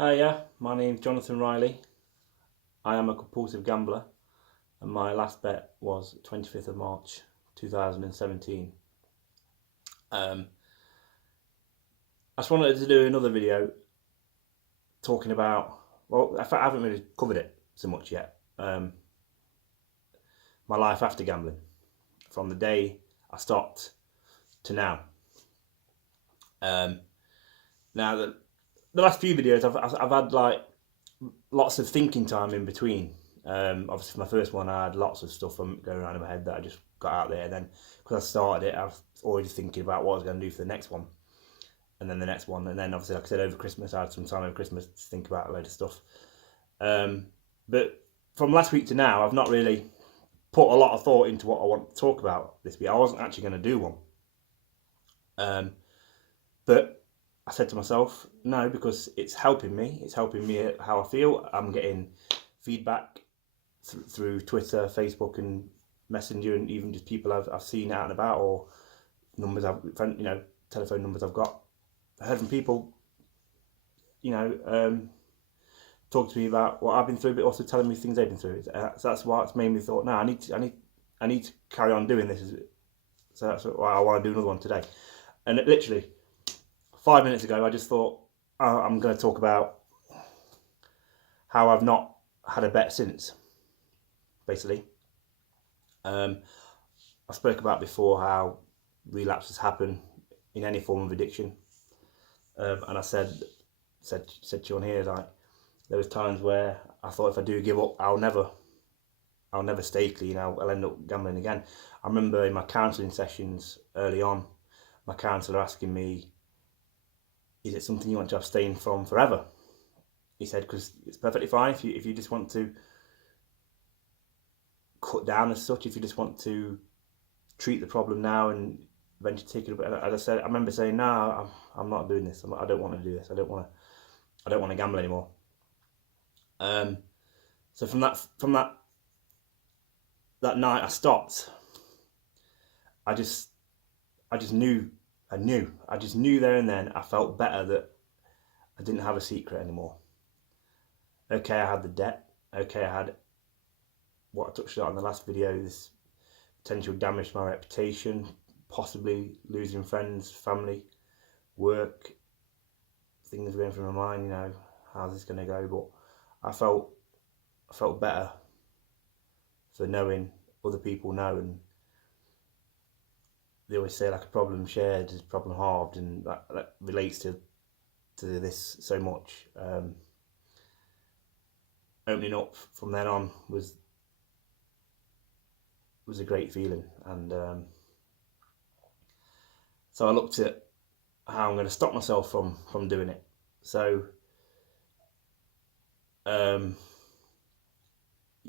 Yeah, my name's Jonathan Riley. I am a compulsive gambler, and my last bet was 25th of March 2017. Um, I just wanted to do another video talking about, well, I haven't really covered it so much yet. My life after gambling, from the day I stopped to now. Um, Now, the last few videos, I've had like lots of thinking time in between. Obviously, for my first one, I had lots of stuff going around in my head that I just got out there. And then, because I started it, I was already thinking about what I was going to do for the next one, and then the next one, and then obviously, like I said, over Christmas, I had some time over Christmas to think about a load of stuff. But from last week to now, I've not really put a lot of thought into what I want to talk about this week. I wasn't actually going to do one, but I said to myself, no, because it's helping me. It's helping me how I feel. I'm getting feedback through Twitter, Facebook, and Messenger, and even just people I've seen out and about, or numbers telephone numbers I've got. I heard from people, talk to me about what I've been through, but also telling me things they've been through. So that's why it's made me thought, no, I need to carry on doing this. So that's why I want to do another one today. And literally 5 minutes ago, I just thought, oh, I'm going to talk about how I've not had a bet since, basically. I spoke about before how relapses happen in any form of addiction, and I said to you on here, like, there was times where I thought if I do give up, I'll never stay clean. I'll end up gambling again. I remember in my counselling sessions early on, my counsellor asking me, "Is it something you want to abstain from forever?" He said, "Because it's perfectly fine if you just want to cut down as such. If you just want to treat the problem now and eventually take it up." And I remember saying, "No, I'm not doing this. I don't want to do this. I don't want to gamble anymore." So from that night, I stopped. I just knew. I just knew there and then. I felt better that I didn't have a secret anymore. Okay, I had the debt. Okay, I had what I touched on in the last video. This potential damage to my reputation, possibly losing friends, family, work. Things going through my mind. How's this going to go? But I felt better for knowing other people know, and they always say like a problem shared is a problem halved, and that relates to this so much. Opening up from then on was a great feeling, and so I looked at how I'm going to stop myself from doing it. So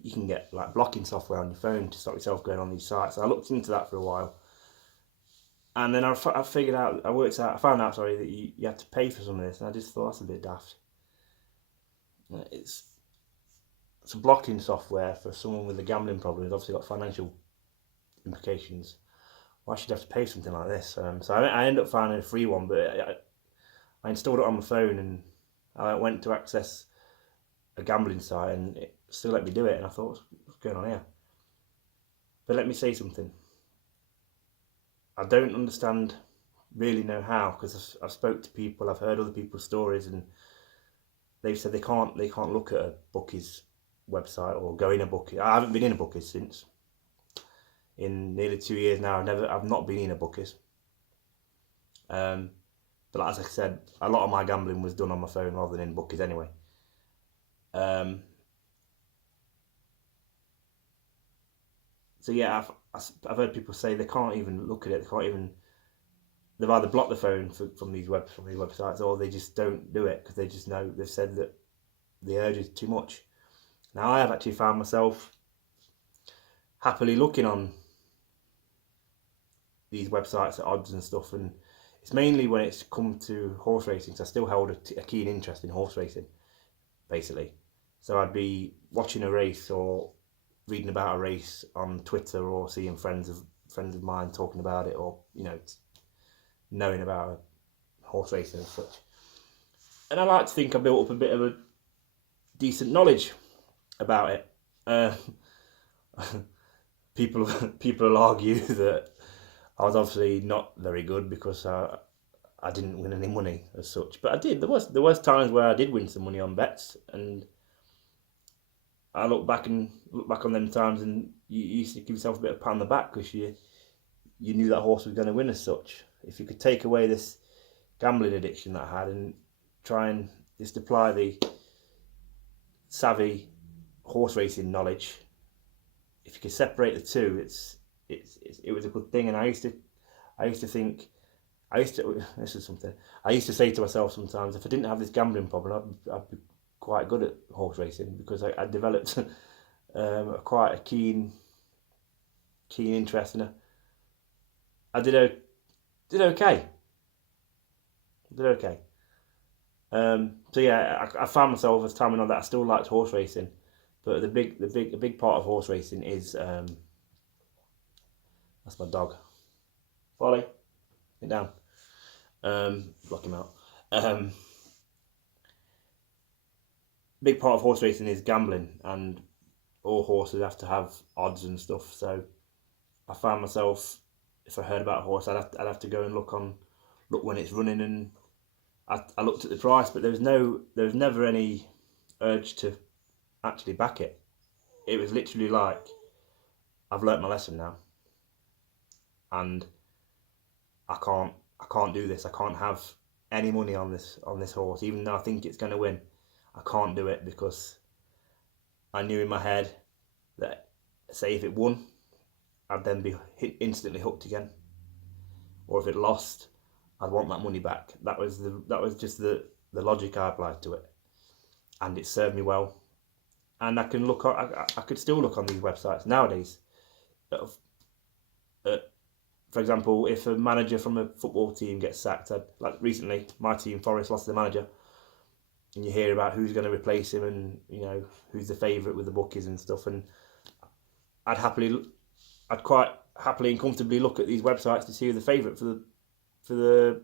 you can get like blocking software on your phone to stop yourself going on these sites. So I looked into that for a while, and then I found out that you have to pay for some of this, and I just thought that's a bit daft. It's a blocking software for someone with a gambling problem who's obviously got financial implications. Why should I have to pay something like this? So I ended up finding a free one, but I installed it on my phone, and I went to access a gambling site, and it still let me do it. And I thought, what's going on here? But let me say something. I don't really know how, because I've spoke to people, I've heard other people's stories, and they've said they can't look at a bookie's website or go in a bookie. I haven't been in a bookie since in nearly 2 years now. I've not been in a bookies. But as I said, a lot of my gambling was done on my phone rather than in bookies anyway. So yeah, I've heard people say they can't even look at it. They've either blocked the phone from these websites, or they just don't do it because they just know, they've said that the urge is too much. Now I have actually found myself happily looking on these websites at odds and stuff, and it's mainly when it's come to horse racing, because I still held a keen interest in horse racing, basically. So I'd be watching a race or reading about a race on Twitter, or seeing friends of mine talking about it, or knowing about horse racing and such. and I like to think I built up a bit of a decent knowledge about it. People will argue that I was obviously not very good because I didn't win any money as such, but I did. There was times where I did win some money on bets, and I look back on them times, and you used to give yourself a bit of pat on the back because you knew that horse was going to win as such. If you could take away this gambling addiction that I had and try and just apply the savvy horse racing knowledge, if you could separate the two, it was a good thing. And I used to think, this is something I used to say to myself sometimes: if I didn't have this gambling problem, I'd be quite good at horse racing, because I developed quite a keen interest in it. I did okay. Did okay. So yeah, I found myself as time went on that I still liked horse racing, but the big part of horse racing is that's my dog. Folly, get down. Block him out. Big part of horse racing is gambling, and all horses have to have odds and stuff. So I found myself, if I heard about a horse, I'd have to go and look when it's running, and I looked at the price, but there was never any urge to actually back it. It was literally like, I've learnt my lesson now, and I can't do this. I can't have any money on this horse, even though I think it's going to win. I can't do it, because I knew in my head that, say if it won, I'd then be instantly hooked again, or if it lost, I'd want that money back. That was just the logic I applied to it, and it served me well. And I could still look on these websites nowadays. For example, if a manager from a football team gets sacked, like recently, my team Forest lost their manager, and you hear about who's going to replace him, and who's the favourite with the bookies and stuff. And I'd quite happily and comfortably look at these websites to see who the favourite for the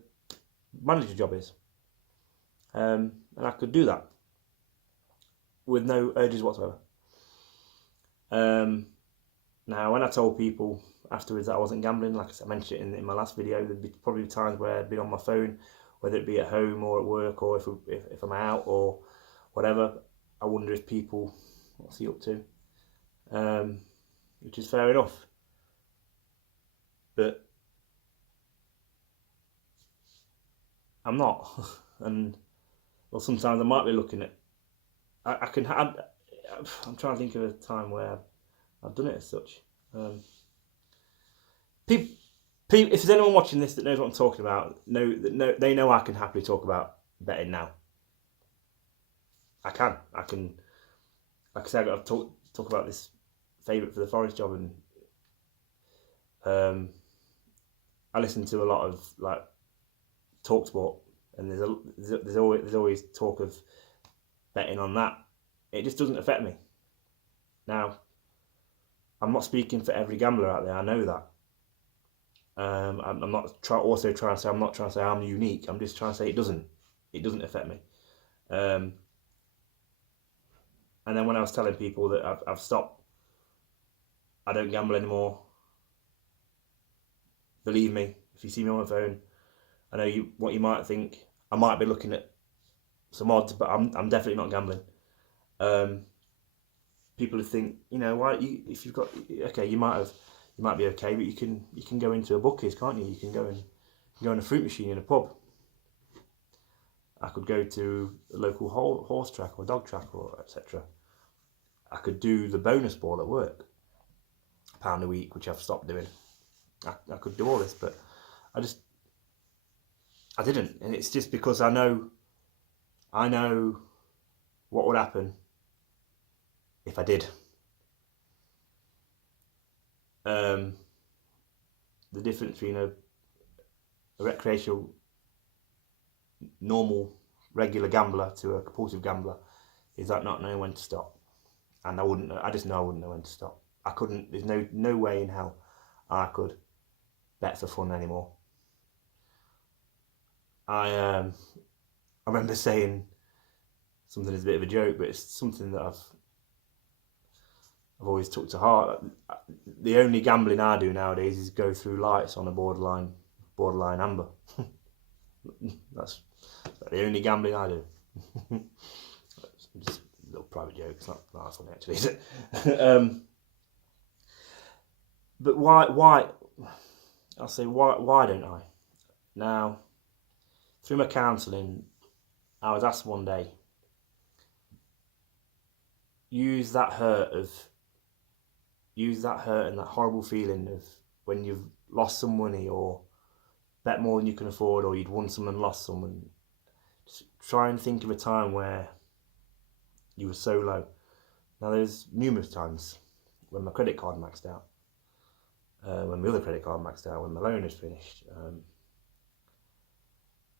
manager job is, and I could do that with no urges whatsoever. Now, when I told people afterwards that I wasn't gambling, like I mentioned in my last video, there'd be probably times where I'd be on my phone, whether it be at home or at work, or if I'm out or whatever. I wonder if people, what's he up to? Which is fair enough. But I'm not. And well, sometimes I might be looking at, I'm trying to think of a time where I've done it as such. People, if there's anyone watching this that knows what I'm talking about, they know I can happily talk about betting now. I can, like I said, I've talk about this favourite for the Forest job, and I listen to a lot of like TalkSport, and there's always talk of betting on that. It just doesn't affect me. Now, I'm not speaking for every gambler out there. I know that. I'm not trying to say I'm unique. I'm just trying to say it doesn't affect me. And then when I was telling people that I've stopped, I don't gamble anymore. Believe me, if you see me on my phone, I know what you might think. I might be looking at some odds, but I'm definitely not gambling. People think, why if you've got, okay, you might be okay, but you can go into a bookies, can't you? You can go in a fruit machine in a pub. I could go to a local horse track or dog track or etc. I could do the bonus ball at work, £1 a week, which I've stopped doing. I could do all this, but I didn't, and it's just because I know what would happen if I did. The difference between a recreational, normal, regular gambler to a compulsive gambler is that not knowing when to stop. And I just know I wouldn't know when to stop. I couldn't, there's no way in hell I could bet for fun anymore. I I remember saying something as a bit of a joke, but it's something that I've always took to heart. The only gambling I do nowadays is go through lights on a borderline amber. That's the only gambling I do. Just a little private joke. It's not that funny actually, is it? But why? I'll say why don't I? Now, through my counselling, I was asked one day, use that hurt and that horrible feeling of when you've lost some money or bet more than you can afford, or you'd won some and lost some, and just try and think of a time where you were so low. Now, there's numerous times when my credit card maxed out, when my other credit card maxed out, when my loan was finished.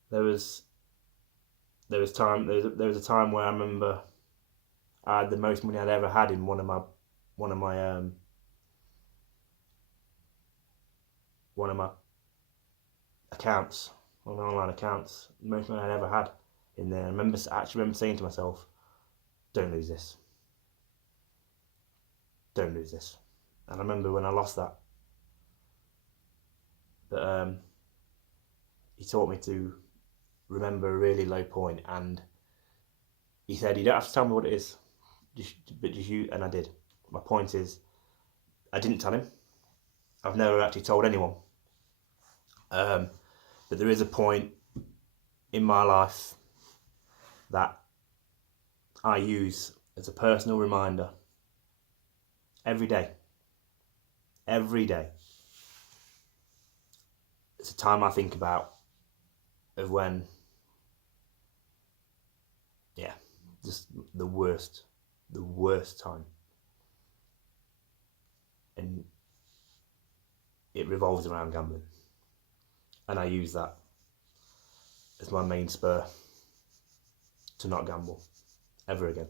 There was a time where I remember I had the most money I'd ever had in one of my accounts, one of my online accounts. The most money I'd ever had in there. I actually remember saying to myself, "Don't lose this. Don't lose this." And I remember when I lost that, but he taught me to remember a really low point, and he said, "You don't have to tell me what it is, but just you." And I did. My point is, I didn't tell him. I've never actually told anyone. But there is a point in my life that I use as a personal reminder every day. Every day. It's a time I think about of when, just the worst time. And it revolves around gambling. And I use that as my main spur to not gamble ever again.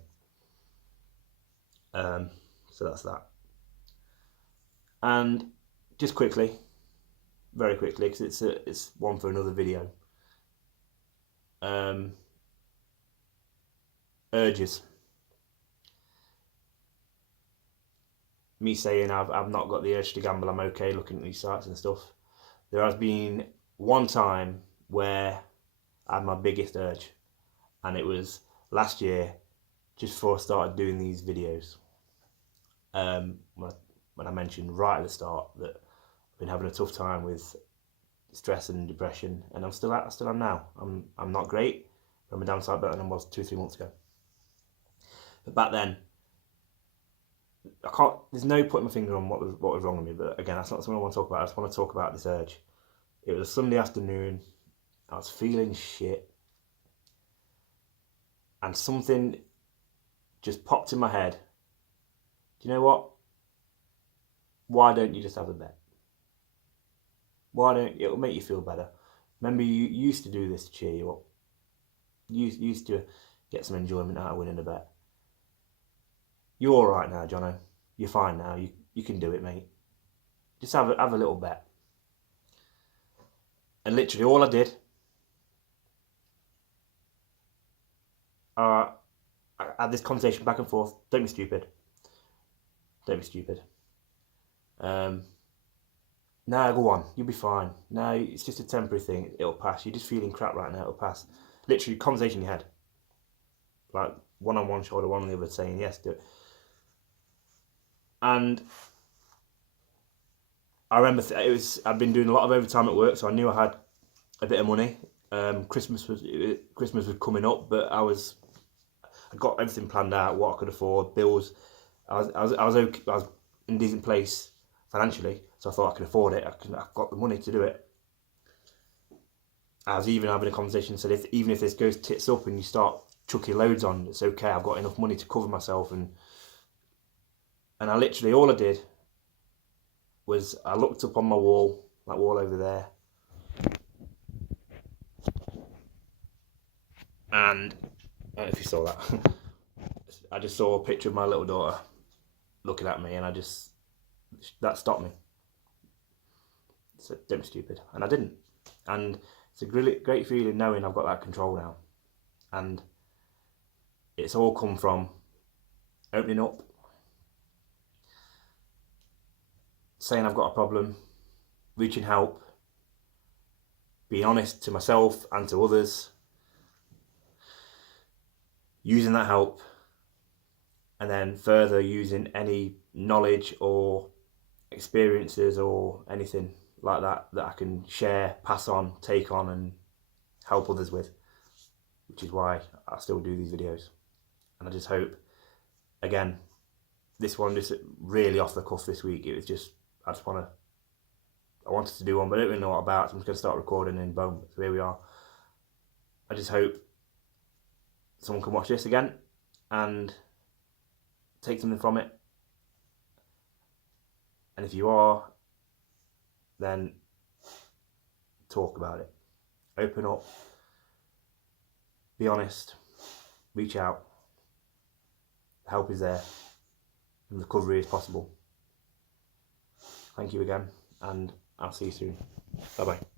So that's that. And just quickly, very quickly, because it's one for another video. Urges. Me saying I've not got the urge to gamble, I'm okay looking at these sites and stuff. There has been one time where I had my biggest urge, and it was last year, just before I started doing these videos. When I mentioned right at the start that I've been having a tough time with stress and depression, and I still am now. I'm not great, but I'm a downside better than I was 2-3 months ago. But back then, there's no putting my finger on what was wrong with me, but again, that's not something I want to talk about. I just want to talk about this urge. It was a Sunday afternoon, I was feeling shit, and something just popped in my head. Do you know what? Why don't you just have a bet? It'll make you feel better. Remember, you used to do this to cheer you up. You used to get some enjoyment out of winning a bet. You're all right now, Jono. You're fine now. You can do it, mate. Just have a little bet. And literally all I did, I had this conversation back and forth. Don't be stupid. Don't be stupid. No, go on. You'll be fine. No, it's just a temporary thing. It'll pass. You're just feeling crap right now. It'll pass. Literally, conversation in your head. Like, one on one shoulder, one on the other, saying, yes, do it. And I remember I'd been doing a lot of overtime at work, so I knew I had a bit of money. Christmas was coming up, but I got everything planned out, what I could afford, bills. I was okay, I was in a decent place financially, so I thought I could afford it. I've got the money to do it. I was even having a conversation, said even if this goes tits up and you start chucking loads on, it's okay. I've got enough money to cover myself, and I literally, all I did was I looked up on my wall, that wall over there, and I don't know if you saw that. I just saw a picture of my little daughter looking at me, and that stopped me. So don't be stupid, and I didn't. And it's a great feeling knowing I've got that control now. and it's all come from opening up, saying I've got a problem, reaching help, being honest to myself and to others, using that help, and then further using any knowledge or experiences or anything like that that I can share, pass on, take on, and help others with, which is why I still do these videos. And I just hope, again, this one just really off the cuff this week. It was just, I wanted to do one, but I don't really know what about, so I'm just going to start recording and boom, so here we are. I just hope someone can watch this again and take something from it. And if you are, then talk about it. Open up. Be honest. Reach out. Help is there. And recovery is possible. Thank you again, and I'll see you soon. Bye bye.